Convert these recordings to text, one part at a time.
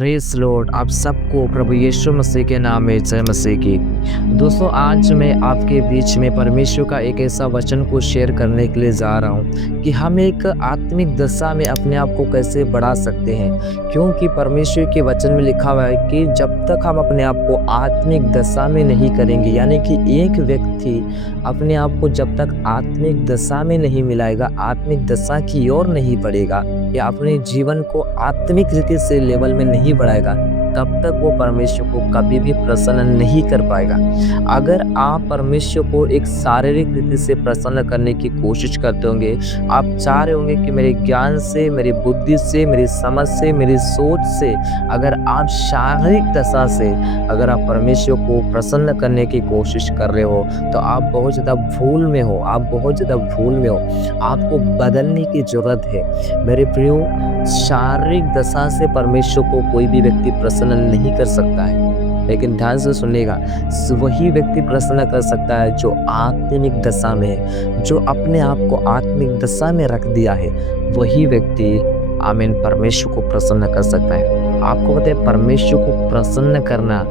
Praise Lord. आप सबको प्रभु यीशु मसीह के नाम में जय मसीह की। दोस्तों, आज मैं आपके बीच में परमेश्वर का एक ऐसा वचन को शेयर करने के लिए जा रहा हूँ कि हम एक आत्मिक दशा में अपने आप को कैसे बढ़ा सकते हैं। क्योंकि परमेश्वर के वचन में लिखा हुआ है कि जब तक हम अपने आप को आत्मिक दशा में नहीं करेंगे, यानी कि एक व्यक्ति अपने आप को जब तक आत्मिक दशा में नहीं मिलाएगा, आत्मिक दशा की ओर नहीं बढ़ेगा या अपने जीवन को आत्मिक रीति से लेवल में नहीं बढ़ाएगा, तब तक वो परमेश्वर को कभी भी प्रसन्न नहीं कर पाएगा। अगर आप परमेश्वर को एक शारीरिक रीति से प्रसन्न करने की कोशिश करते होंगे, आप चाह रहे होंगे कि मेरे ज्ञान से, मेरी बुद्धि से, मेरी समझ से, मेरी सोच से, अगर आप शारीरिक दशा से अगर आप परमेश्वर को प्रसन्न करने की कोशिश कर रहे हो, तो आप बहुत ज़्यादा भूल में हो। आपको बदलने की ज़रूरत है। मेरे प्रियो, शारीरिक दशा से परमेश्वर को कोई भी व्यक्ति प्रसन्न नहीं कर सकता है, लेकिन ध्यान से सुनिएगा, वही व्यक्ति प्रसन्न कर सकता है जो आत्मिक दशा में है, जो अपने आप को आत्मिक दशा में रख दिया है। वही व्यक्ति आमीन परमेश्वर को प्रसन्न कर सकता है। आपको पता है, परमेश्वर को प्रसन्न करना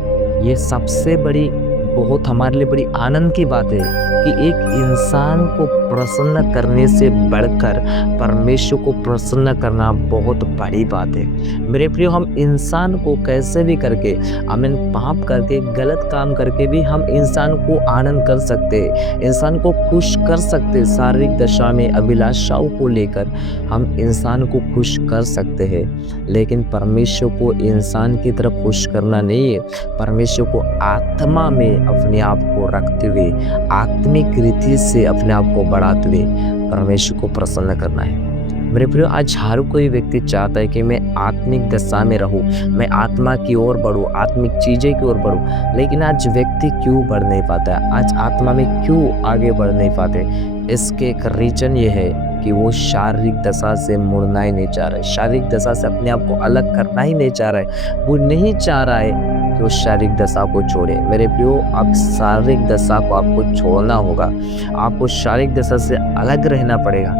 ये सबसे बड़ी, बहुत हमारे लिए बड़ी आनंद की बात है कि एक इंसान को प्रसन्न करने से बढ़कर परमेश्वर को प्रसन्न करना बहुत बड़ी बात है। मेरे प्रियो, हम इंसान को कैसे भी करके, आमीन, पाप करके, गलत काम करके भी हम इंसान को आनंद कर सकते हैं, इंसान को खुश कर सकते हैं। शारीरिक दशा में अभिलाषाओं को लेकर हम इंसान को खुश कर सकते हैं, लेकिन परमेश्वर को इंसान की तरफ खुश करना नहीं है। परमेश्वर को आत्मा में अपने आप को रखते हुए, आत्मिक रीति से अपने आप को बढ़ाते हुए परमेश्वर को प्रसन्न करना है। मेरे प्रियो, आज हर कोई व्यक्ति चाहता है कि मैं आत्मिक दशा में रहूं, मैं आत्मा की ओर बढ़ूं, आत्मिक चीज़ें की ओर बढ़ूं, लेकिन आज व्यक्ति क्यों बढ़ नहीं पाता है? आज आत्मा में क्यों आगे बढ़ नहीं पाते? इसके एक रीज़न ये है कि वो शारीरिक दशा से मुड़ना ही नहीं चाह रहा है, शारीरिक दशा से अपने आप को अलग करना ही नहीं चाह रहा है। वो नहीं चाह रहा है कि वो शारीरिक दशा को छोड़े। मेरे प्रियो, आप शारीरिक दशा को आपको छोड़ना होगा, आपको शारीरिक दशा से अलग रहना पड़ेगा,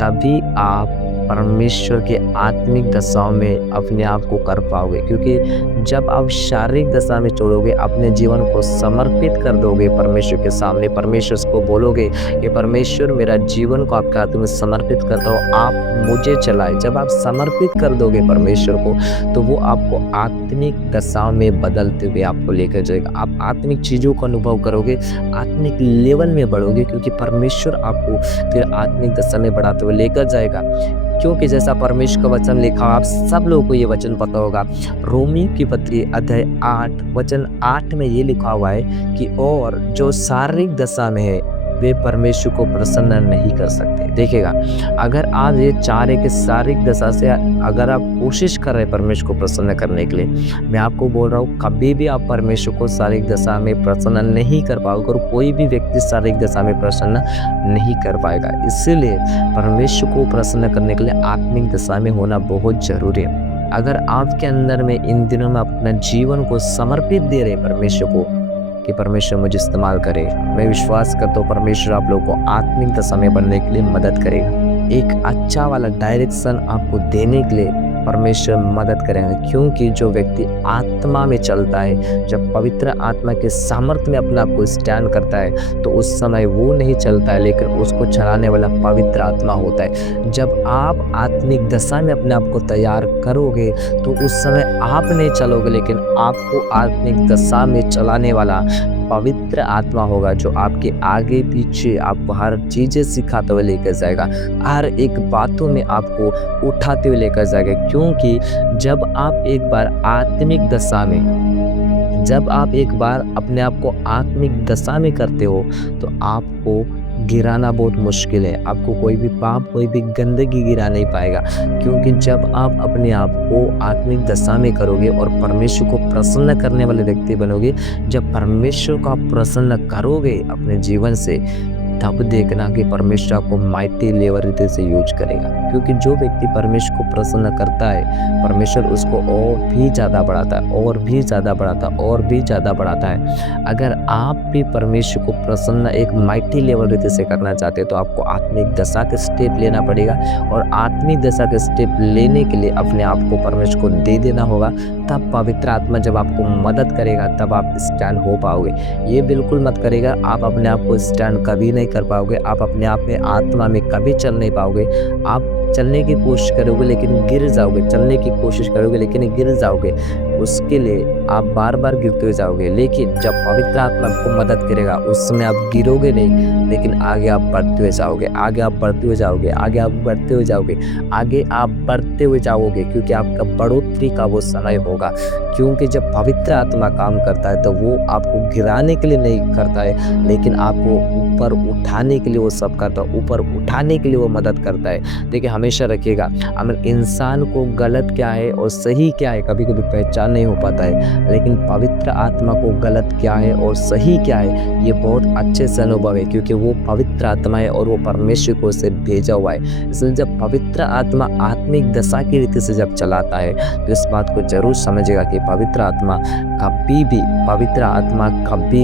तभी आप परमेश्वर के आत्मिक दशाओं में अपने आप को कर पाओगे। क्योंकि जब आप शारीरिक दशा में छोड़ोगे, अपने जीवन को समर्पित कर दोगे परमेश्वर के सामने, परमेश्वर को बोलोगे कि परमेश्वर, मेरा जीवन को आपके हाथ में समर्पित करता हूँ, आप मुझे चलाए। जब आप समर्पित कर दोगे परमेश्वर को, तो वो आपको आत्मिक दशाओं में बदलते हुए आपको लेकर जाएगा। आप आत्मिक चीज़ों का अनुभव करोगे, आत्मिक लेवल में बढ़ोगे, क्योंकि परमेश्वर आपको फिर आत्मिक दशा में बढ़ाते हुए लेकर जाएगा। क्योंकि जैसा परमेश्वर का वचन लिखा, आप सब लोगों को ये वचन पता होगा, रोमियो की पत्री अध्याय 8 वचन 8 में ये लिखा हुआ है कि और जो शारीरिक दशा में है वे परमेश्वर को प्रसन्न नहीं कर सकते। देखिएगा, अगर आप ये चाह रहे कि शारीरिक दशा से अगर आप कोशिश कर रहे हैं परमेश्वर को प्रसन्न करने के लिए, मैं आपको बोल रहा हूँ, कभी भी आप परमेश्वर को शारीरिक दशा में प्रसन्न नहीं कर पाओगे, और कोई भी व्यक्ति शारीरिक दशा में प्रसन्न नहीं कर पाएगा। इसीलिए परमेश्वर को प्रसन्न करने के लिए आत्मिक दशा में होना बहुत जरूरी है। अगर आपके अंदर में इन दिनों में अपना जीवन को समर्पित दे रहे परमेश्वर को कि परमेश्वर मुझे इस्तेमाल करे, मैं विश्वास करता हूँ परमेश्वर आप लोगों को आत्मिक दशा में बढ़ने के लिए मदद करेगा। एक अच्छा वाला डायरेक्शन आपको देने के लिए परमेश्वर मदद करेंगे। क्योंकि जो व्यक्ति आत्मा में चलता है, जब पवित्र आत्मा के सामर्थ्य में अपने आप को स्टैंड करता है, तो उस समय वो नहीं चलता है, लेकिन उसको चलाने वाला पवित्र आत्मा होता है। जब आप आत्मिक दशा में अपने आप को तैयार करोगे, तो उस समय आप नहीं चलोगे, लेकिन आपको आत्मिक दशा में चलाने वाला पवित्र आत्मा होगा, जो आपके आगे पीछे आपको हर चीज़ें सिखाते हुए लेकर जाएगा, हर एक बातों में आपको उठाते हुए लेकर जाएगा। क्योंकि जब आप एक बार अपने आप को आत्मिक दशा में करते हो, तो आपको गिराना बहुत मुश्किल है। आपको कोई भी पाप, कोई भी गंदगी गिरा नहीं पाएगा। क्योंकि जब आप अपने आप को आत्मिक दशा में करोगे और परमेश्वर को प्रसन्न करने वाले व्यक्ति बनोगे, जब परमेश्वर को आप प्रसन्न करोगे अपने जीवन से, तब देखना कि परमेश्वर आपको माइटी लेवल से यूज करेगा, क्योंकि जो व्यक्ति परमेश्वर को प्रसन्न करता है परमेश्वर उसको और भी ज़्यादा बढ़ाता है, और भी ज़्यादा बढ़ाता है, और भी ज़्यादा बढ़ाता है। अगर आप भी परमेश्वर को प्रसन्न एक माइटी लेवल से करना चाहते हैं तो आपको आत्मिक दशा के स्टेप लेना पड़ेगा, और आत्मिक दशा के स्टेप लेने के लिए अपने आप को परमेश्वर को दे देना होगा। तब पवित्र आत्मा जब आपको मदद करेगा तब आप स्टैंड हो पाओगे। ये बिल्कुल मत करेगा आप अपने आप को स्टैंड कभी नहीं कर पाओगे, आप अपने आप में आत्मा में कभी चल नहीं पाओगे। आप चलने की कोशिश करोगे लेकिन गिर जाओगे, चलने की कोशिश करोगे लेकिन गिर जाओगे, उसके लिए आप बार बार गिरते हुए जाओगे। लेकिन जब पवित्र आत्मा आपको मदद करेगा उस समय आप गिरोगे नहीं, लेकिन आगे आप बढ़ते हुए जाओगे, आगे आप बढ़ते हुए जाओगे, आगे आप बढ़ते हुए जाओगे, आगे आप बढ़ते हुए जाओगे, क्योंकि आपका बढ़ोतरी का वो समय होगा। क्योंकि जब पवित्र आत्मा काम करता है तो वो आपको गिराने के लिए नहीं करता है, लेकिन आपको ऊपर उठाने के लिए वो सब करता है, ऊपर उठाने के लिए वो मदद करता है। देखिए हमेशा रखिएगा, अगर इंसान को गलत क्या है और सही क्या है कभी कभी पहचान नहीं हो पाता है, लेकिन पवित्र आत्मा को गलत क्या है और सही क्या है ये बहुत अच्छे से अनुभव है, क्योंकि वो पवित्र आत्मा है और वो परमेश्वर को उसे भेजा हुआ है। इसलिए जब पवित्र आत्मा आत्मिक दशा की रीति से जब चलाता है तो इस बात को जरूर समझेगा कि पवित्र आत्मा कभी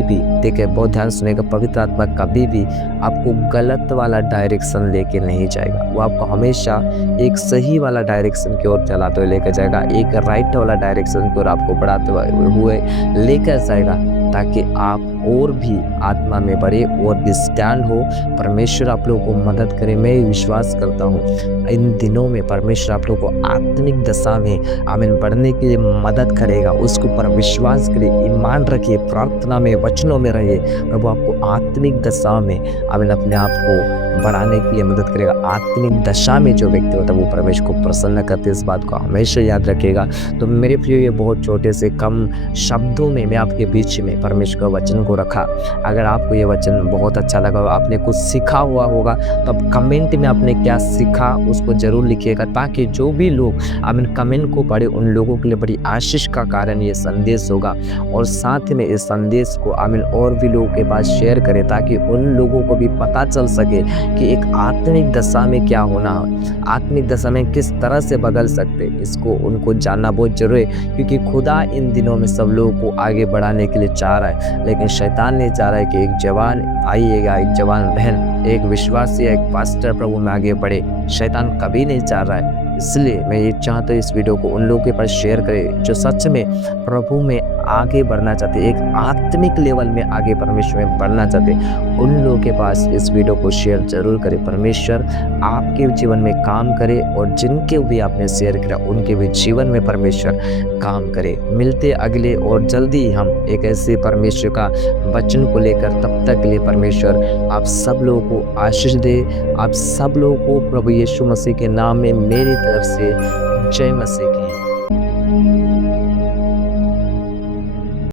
भी देखिए बहुत ध्यान सुनेगा, पवित्र आत्मा कभी भी आपको गलत वाला डायरेक्शन लेके नहीं जाएगा। वो आपको हमेशा एक सही वाला डायरेक्शन की ओर चलाते हुए लेकर जाएगा, एक राइट वाला डायरेक्शन की ओर आपको बढ़ाते हुए लेकर जाएगा, ताकि आप और भी आत्मा में बढ़े और भी स्टैंड हो। परमेश्वर आप लोगों को मदद करे। मैं विश्वास करता हूँ इन दिनों में परमेश्वर आप लोगों को आत्मिक दशा में आमीन बढ़ने के लिए मदद करेगा। उसके ऊपर विश्वास करिए, ईमान रखिए, प्रार्थना में वचनों में रहिए, प्रभु आपको आत्मिक दशा में आमीन अपने आप को बढ़ाने के लिए मदद करेगा। आत्मिक दशा में जो व्यक्ति होता है वो परमेश्वर को प्रसन्न करते, इस बात को हमेशा याद रखिएगा। तो मेरे प्रिय ये बहुत छोटे से कम शब्दों में मैं आपके बीच में परमेश्वर का वचन को रखा। अगर आपको ये वचन बहुत अच्छा लगा, आपने कुछ सीखा हुआ होगा, तो अब कमेंट में आपने क्या सीखा उसको जरूर लिखिएगा, ताकि जो भी लोग आमीन कमेंट को पढ़े उन लोगों के लिए बड़ी आशीष का कारण ये संदेश होगा। और साथ में इस संदेश को आमीन और भी लोगों के पास शेयर करें, ताकि उन लोगों को भी पता चल सके कि एक आत्मिक दशा में क्या होना है, आत्मिक दशा में किस तरह से बदल सकते, इसको उनको जानना बहुत जरूरी है। क्योंकि खुदा इन दिनों में सब लोगों को आगे बढ़ाने के लिए चाह रहा है, लेकिन शैतान ने चाह रहा है कि एक जवान आइएगा, एक जवान बहन, एक विश्वासी, एक पास्टर प्रभु में आगे बढ़े। शैतान कभी नहीं चाह रहा है। इसलिए मैं ये चाहता हूँ इस वीडियो को उन लोगों के पास शेयर करें जो सच में प्रभु में आगे बढ़ना चाहते, एक आत्मिक लेवल में आगे परमेश्वर में बढ़ना चाहते, उन लोगों के पास इस वीडियो को शेयर जरूर करें। परमेश्वर आपके जीवन में काम करे और जिनके भी आपने शेयर किया उनके भी जीवन में परमेश्वर काम करे। मिलते अगले और जल्दी हम एक ऐसे परमेश्वर का वचन को लेकर, तब तक के लिए परमेश्वर आप सब लोगों को आशीष दे। आप सब लोगों को प्रभु यीशु मसीह के नाम में मेरी तरफ से जय मसीह की।